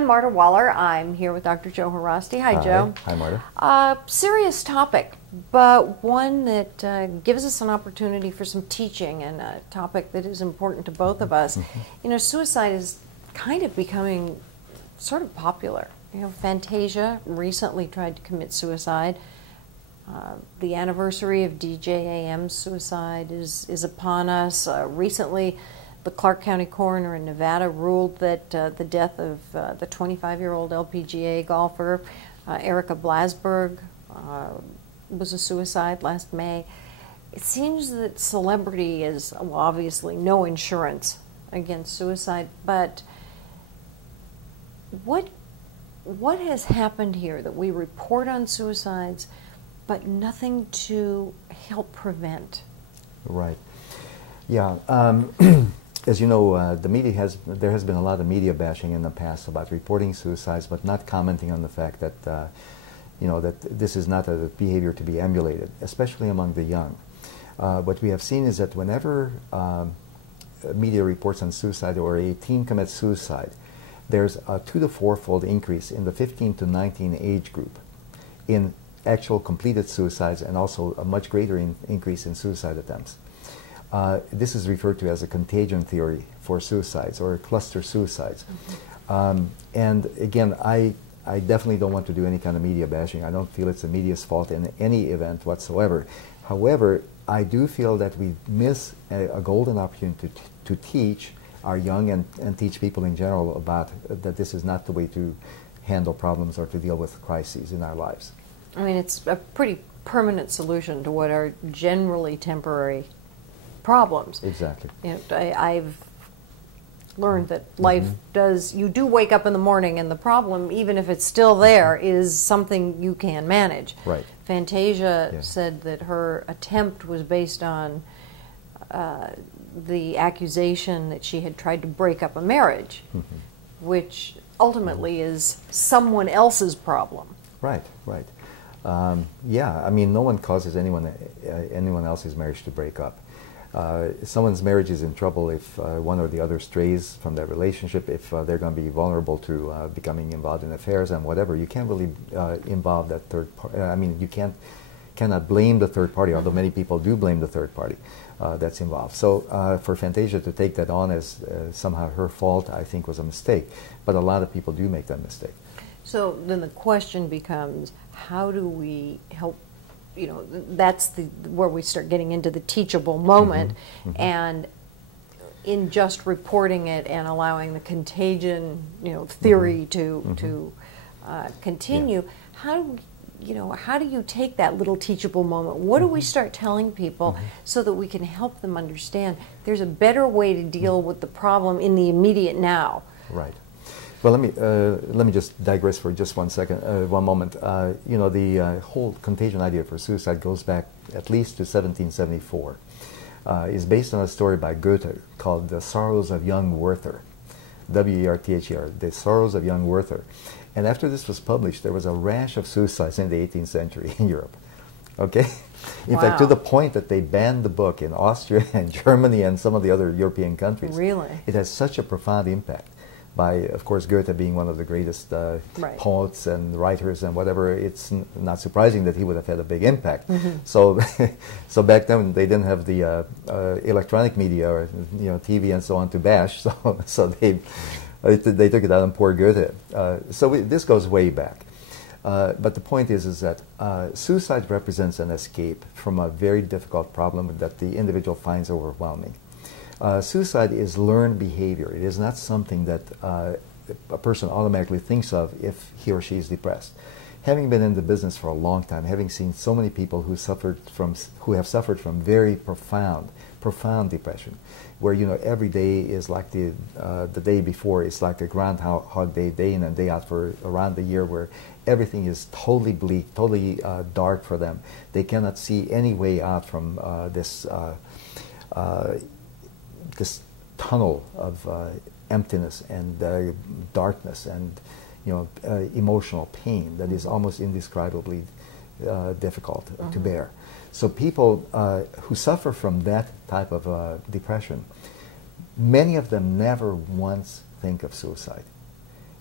I'm Marta Waller. I'm here with Dr. Joe Haraszti. Hi, Joe. Hi, Marta. Serious topic, but one that gives us an opportunity for some teaching, and a topic that is important to both of us. You know, suicide is kind of becoming sort of popular. You know, Fantasia recently tried to commit suicide. The anniversary of DJAM's suicide is upon us. Recently, the Clark County coroner in Nevada ruled that the death of the 25-year-old LPGA golfer Erica Blasberg was a suicide last May. It seems that celebrity is, well, obviously no insurance against suicide, but what has happened here that we report on suicides but nothing to help prevent? Right. Yeah. As you know, there has been a lot of media bashing in the past about reporting suicides, but not commenting on the fact that that this is not a behavior to be emulated, especially among the young. What we have seen is that whenever media reports on suicide or a teen commits suicide, there's a 2- to 4-fold increase in the 15 to 19 age group in actual completed suicides, and also a much greater increase in suicide attempts. This is referred to as a contagion theory for suicides, or cluster suicides. And again, I definitely don't want to do any kind of media bashing. I don't feel it's the media's fault in any event whatsoever. However, I do feel that we miss a golden opportunity to teach our young and teach people in general about that this is not the way to handle problems or to deal with crises in our lives. I mean, it's a pretty permanent solution to what are generally temporary problems. Exactly. You know, I've learned that life does, you do wake up in the morning, and the problem, even if it's still there, is something you can manage. Right. Fantasia said that her attempt was based on the accusation that she had tried to break up a marriage, which ultimately is someone else's problem. Right, right. Yeah, I mean, no one causes anyone else's marriage to break up. Someone's marriage is in trouble if one or the other strays from their relationship, if they're going to be vulnerable to becoming involved in affairs and whatever. You can't really involve that third party. I mean, you cannot blame the third party, although many people do blame the third party that's involved. So for Fantasia to take that on as somehow her fault, I think was a mistake. But a lot of people do make that mistake. So then the question becomes, how do we help? You know, that's where we start getting into the teachable moment, and in just reporting it and allowing the contagion, theory to continue. Yeah. How do you take that little teachable moment? What do we start telling people so that we can help them understand there's a better way to deal with the problem in the immediate now? Right. Well, let me just digress for just one moment. The whole contagion idea for suicide goes back at least to 1774. It's based on a story by Goethe called "The Sorrows of Young Werther," W-E-R-T-H-E-R, "The Sorrows of Young Werther." And after this was published, there was a rash of suicides in the 18th century in Europe. Okay, in fact, to the point that they banned the book in Austria and Germany and some of the other European countries. Really, it has such a profound impact. By, of course, Goethe being one of the greatest poets and writers and whatever, it's not surprising that he would have had a big impact. So, so back then they didn't have the electronic media or TV and so on to bash. So they took it out on poor Goethe. This goes way back. But the point is that suicide represents an escape from a very difficult problem that the individual finds overwhelming. Suicide is learned behavior. It is not something that a person automatically thinks of if he or she is depressed. Having been in the business for a long time, having seen so many people who have suffered from very profound depression, where every day is like the day before. It's like a Groundhog Day in and day out for around the year, where everything is totally bleak, totally dark for them. They cannot see any way out from this tunnel of emptiness and darkness and emotional pain that is almost indescribably difficult to bear. So people who suffer from that type of depression, many of them never once think of suicide.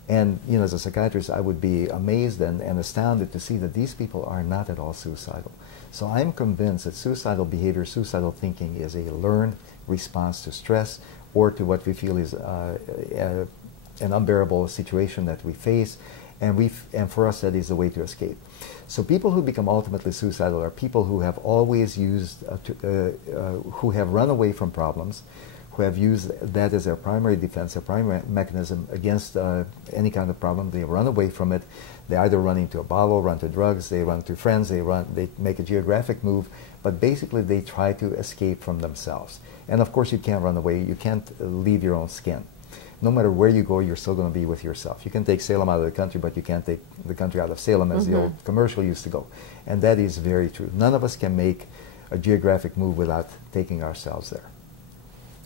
And you know, as a psychiatrist, I would be amazed and astounded to see that these people are not at all suicidal. So I'm convinced that suicidal behavior, suicidal thinking is a learned response to stress or to what we feel is an unbearable situation that we face, and for us that is a way to escape. So people who become ultimately suicidal are people who have always used, who have run away from problems, who have used that as their primary defense, their primary mechanism against any kind of problem. They run away from it. They either run into a bottle, run to drugs, they run to friends, they make a geographic move, but basically they try to escape from themselves. And of course you can't run away, you can't leave your own skin. No matter where you go, you're still going to be with yourself. You can take Salem out of the country, but you can't take the country out of Salem, as the old commercial used to go. And that is very true. None of us can make a geographic move without taking ourselves there.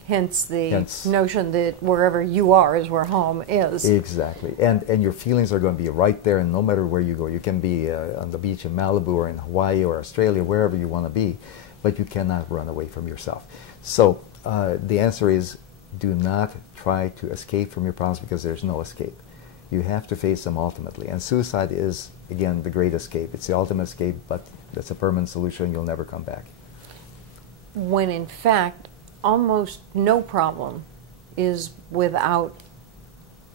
Hence the notion that wherever you are is where home is. Exactly. And your feelings are going to be right there, and no matter where you go. You can be on the beach in Malibu or in Hawaii or Australia, wherever you want to be, but you cannot run away from yourself. So the answer is, do not try to escape from your problems, because there's no escape. You have to face them ultimately. And suicide is, again, the great escape. It's the ultimate escape, but that's a permanent solution. You'll never come back. When in fact, almost no problem is without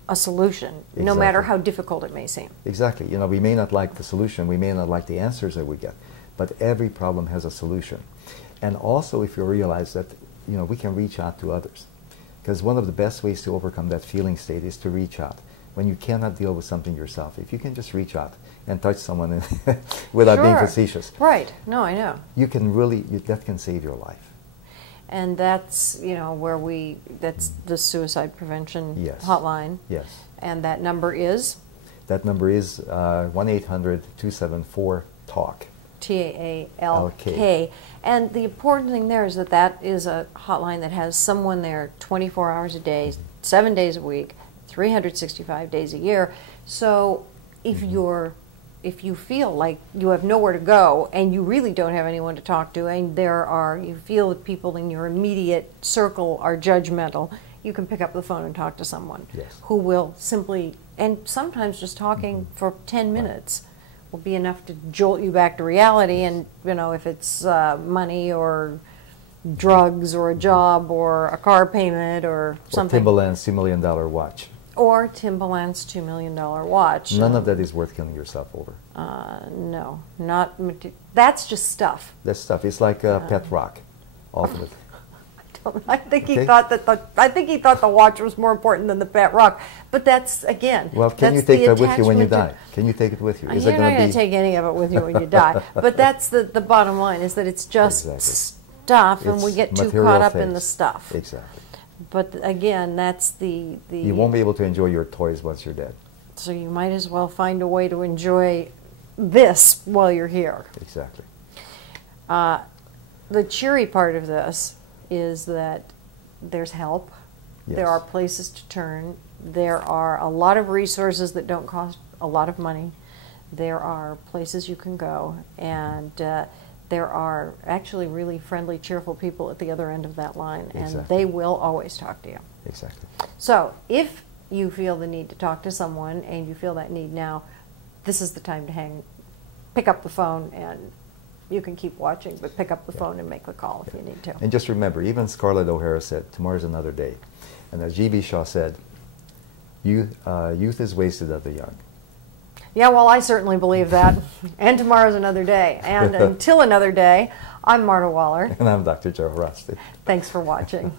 a solution, exactly, no matter how difficult it may seem. Exactly. You know, we may not like the solution, we may not like the answers that we get, but every problem has a solution. And also, if you realize that, you know, we can reach out to others. Because one of the best ways to overcome that feeling state is to reach out. When you cannot deal with something yourself, if you can just reach out and touch someone without being facetious. Right. No, I know. You can really, that can save your life. And that's, you know, where that's the suicide prevention hotline. Yes. And that number is? That number is 1-800-274-TALK. TAALK. And the important thing there is that that is a hotline that has someone there 24 hours a day, 7 days a week, 365 days a year. So if if you feel like you have nowhere to go and you really don't have anyone to talk to, and you feel that people in your immediate circle are judgmental, you can pick up the phone and talk to someone who will simply, and sometimes just talking for 10 minutes will be enough to jolt you back to reality. And, you know, if it's money or drugs or a job or a car payment or something. Or Timberland's $2 million watch. Or Timberland's $2 million watch. None of that is worth killing yourself over. No, not. That's just stuff. That's stuff. It's like a pet rock, ultimately. I think he thought that the watch was more important than the pet rock. But that's, again. Well, can you take that with you when you die? Can you take it with you? You're not going to take any of it with you when you die. But that's the bottom line, is that it's just stuff, and we get too caught up in the stuff. Exactly. But again, that's the... You won't be able to enjoy your toys once you're dead. So you might as well find a way to enjoy this while you're here. Exactly. The cheery part of this is that there's help. Yes. There are places to turn. There are a lot of resources that don't cost a lot of money. There are places you can go, and there are actually really friendly, cheerful people at the other end of that line, and they will always talk to you. Exactly. So if you feel the need to talk to someone, and you feel that need now, this is the time to pick up the phone, and you can keep watching, but pick up the phone and make the call if you need to. And just remember, even Scarlett O'Hara said, tomorrow's another day. And as G.B. Shaw said, youth is wasted of the young. Yeah, well, I certainly believe that. And tomorrow's another day. And until another day, I'm Marta Waller. And I'm Dr. Joe Haraszti. Thanks for watching.